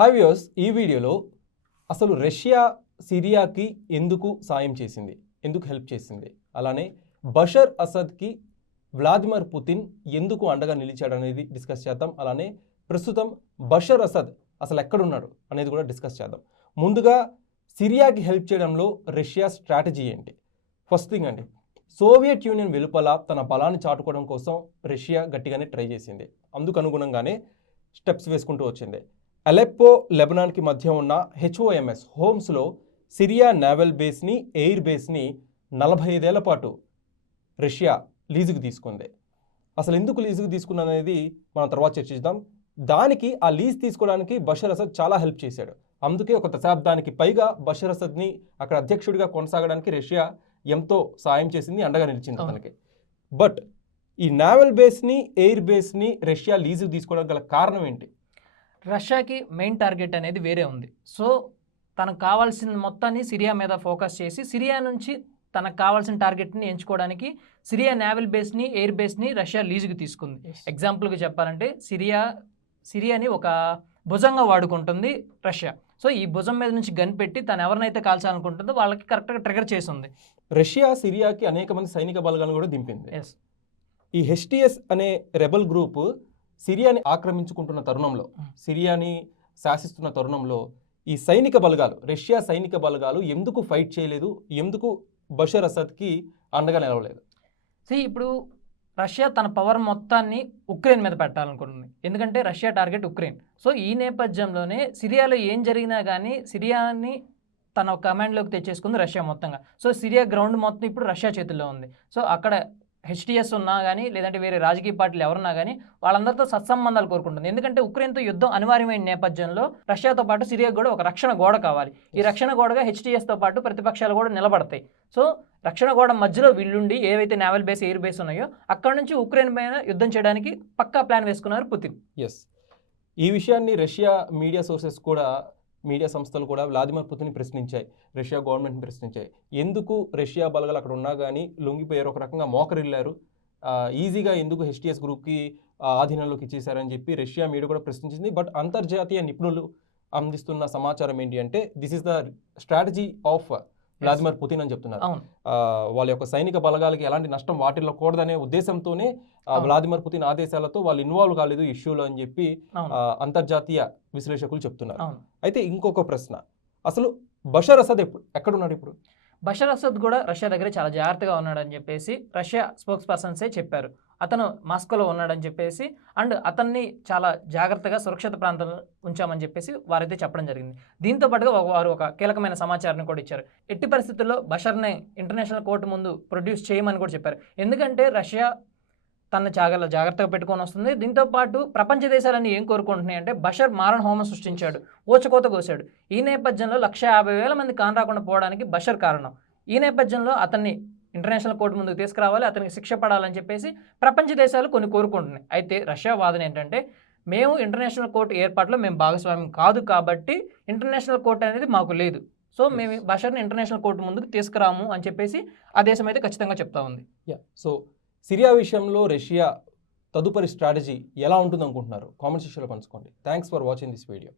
Hi ఈ వీడియోలో అసలు రష్యా సిరియాకి ఎందుకు సాయం చేసింది? ఎందుకు హెల్ప్ చేసింది? అలానే బషర్ అసద్కి వ్లాదిమిర్ పుతిన్ ఎందుకు అండగా నిలిచాడనేది డిస్కస్ చేద్దాం. అలానే ప్రస్తుతం బషర్ అసద్ అసలు ఎక్కడున్నాడు అనేది కూడా డిస్కస్ చేద్దాం. ముందుగా సిరియాకి హెల్ప్ చేయడంలో రష్యా స్ట్రాటజీ ఏంటి? ఫస్ట్ థింగ్ అండి సోవియట్ యూనియన్ వెలుపల తన బలాన్ని చాటుకోవడం కోసం రష్యా గట్టిగానే ట్రై చేసింది. అందుకు అనుగుణంగానే స్టెప్స్ వేసుకుంటూ వచ్చింది. అలెప్పో లెబనాన్కి మధ్య ఉన్న హెచ్ఓఎంఎస్ హోమ్స్లో సిరియా నేవల్ బేస్ని ఎయిర్ బేస్ని నలభై ఐదేళ్ళ పాటు రష్యా లీజుకు తీసుకుంది. అసలు ఎందుకు లీజుకు తీసుకున్నది మనం తర్వాత చర్చిద్దాం. దానికి ఆ లీజ్ తీసుకోవడానికి బషర్ అసద్ చాలా హెల్ప్ చేశాడు. అందుకే ఒక దశాబ్దానికి పైగా బషర్ అసద్ని అక్కడ అధ్యక్షుడిగా కొనసాగడానికి రష్యా ఎంతో సాయం చేసింది అండగా నిలిచింది. అతనికి. బట్ ఈ నావల్ బేస్ని ఎయిర్ బేస్ని రష్యా లీజుకు తీసుకోవడానికి గల కారణం ఏంటి? రష్యాకి మెయిన్ టార్గెట్ అనేది వేరే ఉంది. సో తనకు కావాల్సిన మొత్తాన్ని సిరియా మీద ఫోకస్ చేసి సిరియా నుంచి తనకు కావాల్సిన టార్గెట్ని ఎంచుకోవడానికి సిరియా నేవల్ బేస్ని ఎయిర్ బేస్ని రష్యా లీజుకి తీసుకుంది. ఎగ్జాంపుల్గా చెప్పాలంటే సిరియా సిరియాని ఒక భుజంగా వాడుకుంటుంది రష్యా. సో ఈ భుజం మీద నుంచి గన్ పెట్టి తను ఎవరినైతే కాల్చాలనుకుంటుందో వాళ్ళకి కరెక్ట్గా ట్రిగర్ చేసింది రష్యా సిరియాకి అనేక మంది సైనిక బలగాలను కూడా దింపింది. ఎస్ ఈ హెచ్టిఎస్ అనే రెబల్ గ్రూప్ సిరియాని ఆక్రమించుకుంటున్న తరుణంలో. సిరియాని శాసిస్తున్న తరుణంలో ఈ సైనిక బలగాలు రష్యా సైనిక బలగాలు ఎందుకు ఫైట్ చేయలేదు? ఎందుకు బషర్ అసద్కి అండగా నిలవలేదు? సో ఇప్పుడు రష్యా తన పవర్ మొత్తాన్ని ఉక్రెయిన్ మీద పెట్టాలనుకుంటుంది. ఎందుకంటే రష్యా టార్గెట్ ఉక్రెయిన్. సో ఈ నేపథ్యంలోనే సిరియాలో ఏం జరిగినా కానీ సిరియాని తన కమాండ్లోకి తెచ్చేసుకుంది రష్యా మొత్తంగా. సో సిరియా గ్రౌండ్ మొత్తం ఇప్పుడు రష్యా చేతుల్లో ఉంది. సో అక్కడ హెచ్టిఎస్ ఉన్నా కానీ లేదంటే వేరే రాజకీయ పార్టీలు ఎవరున్నా కానీ వాళ్ళందరితో సత్సంబంధాలు కోరుకుంటుంది. ఎందుకంటే ఉక్రెయిన్తో యుద్ధం అనివార్యమైన నేపథ్యంలో రష్యాతో పాటు సిరియాకు కూడా ఒక రక్షణ గోడ కావాలి. ఈ రక్షణ గోడగా హెచ్టిఎస్తో పాటు ప్రతిపక్షాలు కూడా నిలబడతాయి. సో రక్షణ గోడ మధ్యలో వీళ్ళుండి ఏవైతే నేవల్ బేస్ ఎయిర్ బేస్ ఉన్నాయో అక్కడ నుంచి ఉక్రెయిన్ పైన యుద్ధం చేయడానికి పక్కా ప్లాన్ వేసుకున్నారు పుతిన్. ఎస్ ఈ విషయాన్ని రష్యా మీడియా సోర్సెస్ కూడా మీడియా సంస్థలు కూడా వ్లాదిమిర్ పుతిన్ ప్రశ్నించాయి రష్యా గవర్నమెంట్ని ప్రశ్నించాయి. ఎందుకు రష్యా బలగాలు అక్కడ ఉన్నా కానీ లొంగిపోయారు ఒక రకంగా మోకరిల్లారు? ఈజీగా ఎందుకు హెచ్టిఎస్ గ్రూప్కి ఆధీనంలోకి ఇచ్చేశారని చెప్పి రష్యా మీడియా కూడా ప్రశ్నించింది. బట్ అంతర్జాతీయ నిపుణులు అందిస్తున్న సమాచారం ఏంటి అంటే this is the strategy of Vladimir Putin అని చెప్తున్నారు. వాళ్ళ యొక్క సైనిక బలగాలకి ఎలాంటి నష్టం వాటిల్లకూడదనే ఉద్దేశంతోనే ఆ, అవును. వ్లాదిమిర్ పుతిన్ ఆదేశాలతో వాళ్ళు ఇన్వాల్వ్ కాలేదు ఇష్యూలో అని చెప్పి అంతర్జాతీయ విశ్లేషకులు చెప్తున్నారు. అయితే ఇంకొక ప్రశ్న. అసలు బషర్ అసద్ ఎప్పుడు ఎక్కడున్నాడు ఇప్పుడు? బషర్ అసద్ కూడా రష్యా దగ్గర చాలా జాగ్రత్తగా ఉన్నాడని చెప్పేసి రష్యా స్పోక్స్ పర్సన్సే చెప్పారు. అతను మాస్కోలో ఉన్నాడని చెప్పేసి అండ్ అతన్ని చాలా జాగ్రత్తగా సురక్షిత ప్రాంతంలో ఉంచామని చెప్పేసి వారైతే చెప్పడం జరిగింది. దీంతో పాటుగా వారు ఒక కీలకమైన సమాచారాన్ని కూడా ఇచ్చారు. ఎట్టి పరిస్థితుల్లో బషర్ని ఇంటర్నేషనల్ కోర్టు ముందు ప్రొడ్యూస్ చేయమని కూడా చెప్పారు. ఎందుకంటే రష్యా తన జాగ్రత్త జాగ్రత్తగా పెట్టుకొని వస్తుంది. దీంతో పాటు ప్రపంచ దేశాలన్నీ ఏం కోరుకుంటున్నాయి అంటే బషర్ మారణ హోమం సృష్టించాడు. ఊచకోత కోసాడు ఈ నేపథ్యంలో లక్ష యాభై వేల మంది కానరాకుండా పోవడానికి బషర్ కారణం. ఈ నేపథ్యంలో అతన్ని ఇంటర్నేషనల్ కోర్టు ముందుకు తీసుకురావాలి అతనికి శిక్ష పడాలని చెప్పేసి ప్రపంచ దేశాలు కొన్ని కోరుకుంటున్నాయి. అయితే రష్యా వాదన ఏంటంటే మేము ఇంటర్నేషనల్ కోర్టు ఏర్పాటులో మేము భాగస్వామ్యం కాదు కాబట్టి ఇంటర్నేషనల్ కోర్టు అనేది మాకు లేదు. సో మేము బషర్ని ఇంటర్నేషనల్ కోర్టు ముందుకు తీసుకురాము అని చెప్పేసి ఆ దేశం అయితే ఖచ్చితంగా చెప్తా ఉంది. యా సో సిరియా విషయంలో రష్యా తదుపరి స్ట్రాటజీ ఎలా ఉంటుంది అనుకుంటున్నారు కామెంట్ సెక్షన్లో పంచుకోండి. Thanks for watching this video